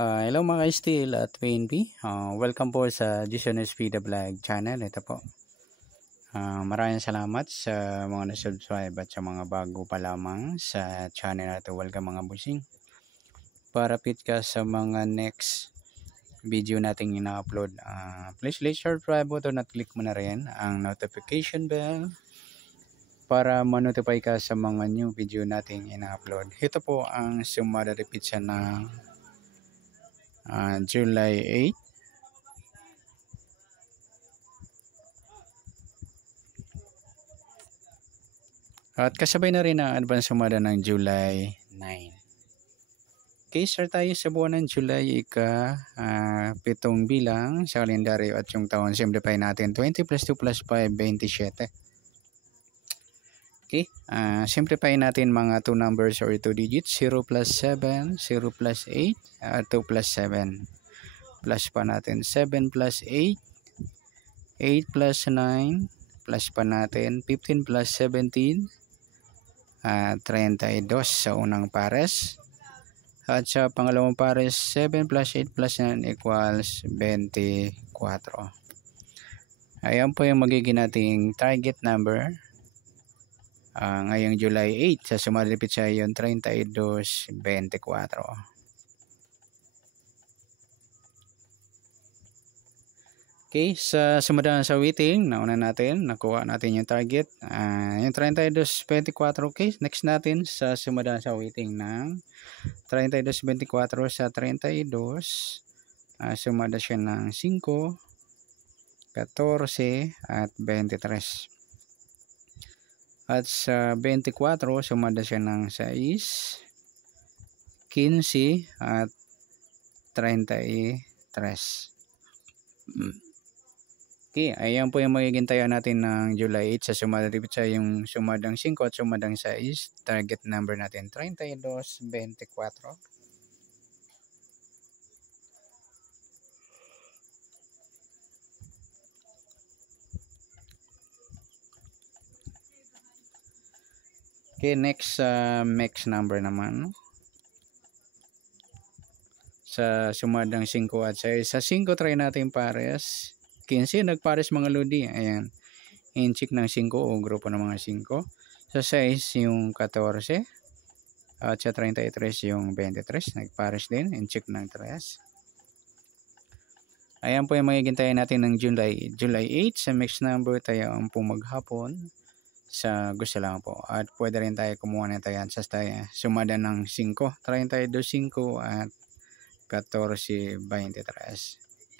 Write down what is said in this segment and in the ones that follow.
Hello mga ka-steel at PNP. Welcome po sa Jason SP The Vlog channel. Ito po. Maraming salamat sa mga na-subscribe at sa mga bago pa lamang sa channel na ito. Welcome mga busing. Para fit ka sa mga next video nating ina-upload. Please subscribe button at click mo na rin ang notification bell para ma-notify ka sa mga new video nating ina-upload. Ito po ang sumada repeat siya ng July 8. At kasabay na rin ang advance sumada ng July 9. Okay, start tayo sa buwan ng July, pitong bilang sa kalendaryo at yung taon. Simplify natin 20 plus 2 plus 5, 27. Okay, simplify natin mga 2 numbers or 2 digits. 0 plus 7, 0 plus 8, 2 plus 7. Plus pa natin 7 plus 8, 8 plus 9, plus pa natin 15 plus 17, 32 sa unang pares. At sa pangalawang pares, 7 plus 8 plus 9 equals 24. Ayan po yung magiging nating target number. Ngayong July 8, sa sumalipit sa yung 32-24. Okay, sa sumadaan sa waiting, nauna natin, nakuha natin yung target. Yung 32-24, okay, next natin sa sumadaan sa waiting ng 32-24 sa 32, sumada siya ng 5, 14 at 23. At sa 24, sumada siya ng 6, 15 at 33. Okay, ayan po yung magiging tayo natin ng July 8 sa sumadipit sa yung sumadang 5 at sumadang 6. Target number natin 32-24. Okay, next mix number naman. Sa sumadang 5 at 6. Sa 5 try natin pares. 15 nagpares mga lodi. Ayan. In-check ng 5 o grupo ng mga 5. Sa 6 yung 14. At sa 33 yung 23. Nagpares din. In-check ng 3. Ayan po yung magiging tayo natin ng July 8. Sa mix number tayo ang maghapon. Sa gusto lang po. At pwede rin tayo kumuha na tayo sa sumada ng 5. 32-5 at 14-23.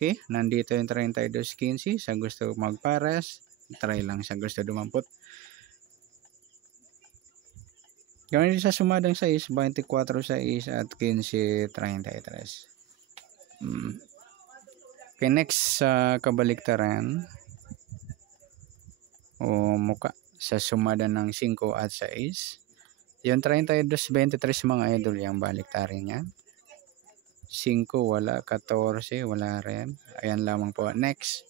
Okay, nandito yung 32-15. Sa gusto magpares, try lang sa gusto dumampot. Gawin din sa sumadang 6, 24-6 at 15-33. Okay, next sa kabaliktaran o muka sa sumada ng 5 at 6. Yung 32-23 mga idol, yung baliktarin niya. 5 wala, 14 wala rin. Ayan lamang po. Next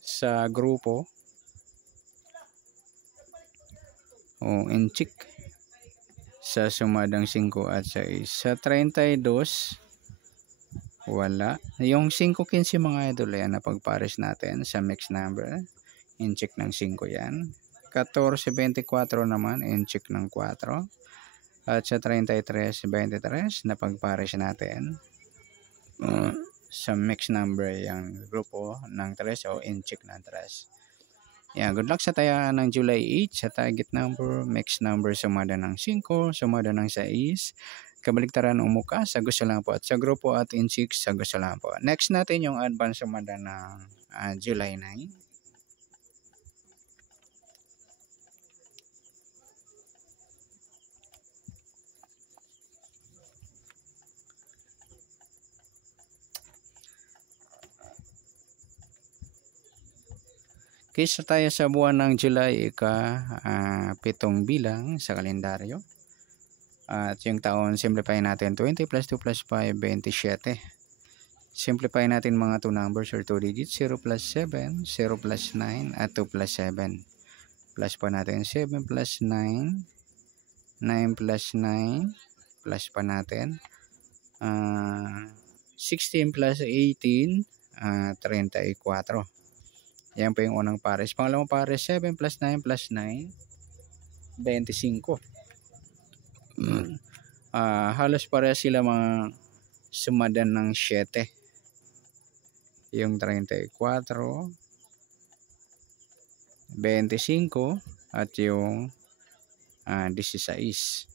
sa grupo in-check sa sumadang 5 at 6. Sa 32 wala. Yung 5-15 mga idol yan na pagpares natin sa mix number. In-check ng 5 yan. 14-24 naman in-check ng 4. At sa 33-23 na pagpares natin sa mix number yung grupo ng 3 o in-check ng 3. Yeah, good luck sa taya ng July 8 sa target number, mix number sumada ng 5, sumada ng 6, kabaliktaran umuka sa gusto lang po at sa grupo at in-check sa gusto lang po. Next natin yung advance sumada ng July 9. Kisa tayo sa buwan ng July, pitong bilang sa kalendaryo. At yung taon, simplify natin 20 plus 2 plus 5, 27. Simplify natin mga 2 numbers or 2 digits. 0 plus 7, 0 plus 9 at 2 plus 7. Plus pa natin 7 plus 9, 9 plus 9, plus pa natin 16 plus 18, 34. Yan po yung unang pares. Pangalawang pares, 7 plus 9 plus 9, 25. Halos pareha sila mga sumadan ng 7. Yung 34, 25 at yung 16.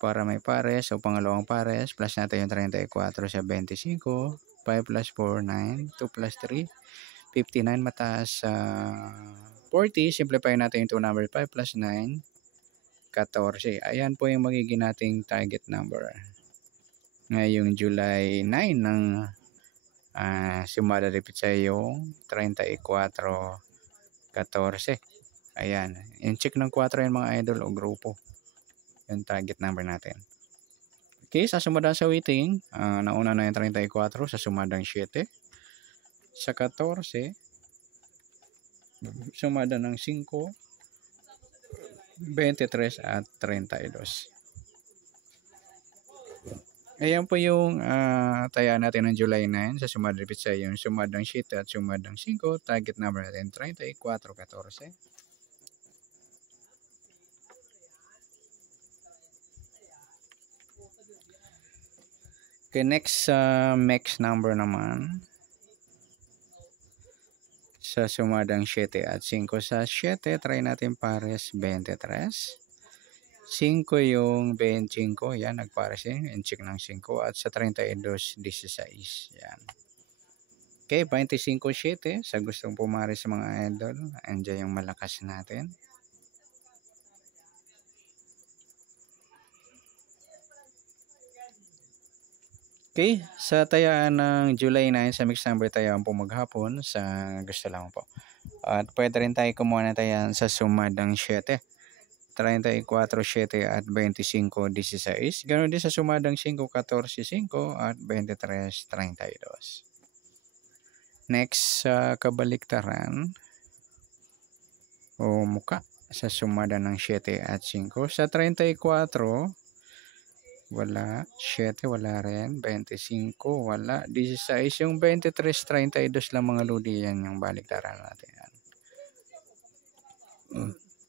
Para may pares o pangalawang pares, plus natin yung 34 sa 25. 5 plus 4, 9. 2 plus 3, 59. Mataas sa 40. Simplify natin yung 2 number. 5 plus 9, 14. Ayan po yung magiging nating target number ngayong July 9 ng sumada repeat sa yung 34, 14. Ayan, in-check ng 4 yung mga idol o grupo yung target number natin. Okay, sa sumada sa waiting, nauna na yung 34 sa sumadang 7. Sa 14, sumada ng 5, 23 at 32. Ayan po yung taya natin ng July 9 sa sumada repeat sa yung sumadang 7 at sumadang 5. Target number natin 34, 14. Okay, next mix number naman sa sumadang 7 at 5. Sa 7, try natin pares 23. 5 yung 25, yan, nagpares yun, in-check ng 5. At sa 32, 16, yan. Okay, 25, 7. Sa gustong pumares mga idol, andyan yung malakas natin. Okay, sa tayaan ng July 9 sa mix number tayaan po maghapon sa gusto lang po. At pwede rin tayo kumuha na tayaan sa sumadang 7. 34, 7 at 25, 16. Ganoon din sa sumadang 5, 14, 5 at 23, 32. Next sa kabaliktaran o muka sa sumada ng 7 at 5. Sa 34, wala. 7, wala rin. 25, wala. 16, yung 23, 32 lang mga lodi, yan yung baliktaran natin. Yan.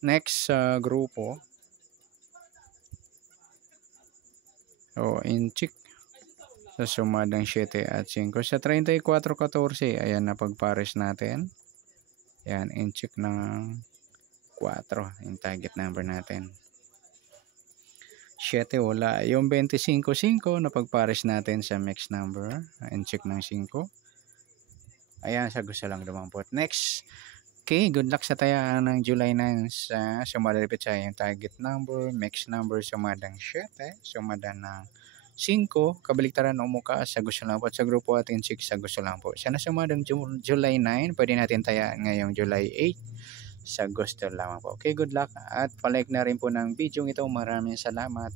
Next sa grupo. In-check sa sumadang 7 at 5. Sa 34, 14, ayan na pagpares natin. Yan, in-check ng 4. Yung target number natin. 7, wala. Yung 25, 5 na pagpares natin sa mix number. In-check ng 5. Ayan, sa gusto lang dumampot. Next. Okay, good luck sa tayaan ng July 9 sa sumadaripit sa yung target number, mix number, sumadang 7, sumadang ng 5, kabaliktaran o muka sa gusto lang po at sa grupo at in 6 sa gusto lang po. Sana sumadang July 9, pwede natin tayaan ngayong July 8 sa gusto lamang po. Okay, good luck at palike na rin po ng video ito. Maraming salamat.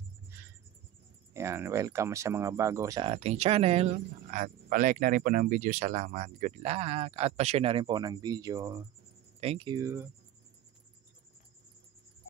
Yan, welcome sa mga bago sa ating channel at palike na rin po ng video. Salamat. Good luck at pa-share na rin po ng video. Thank you.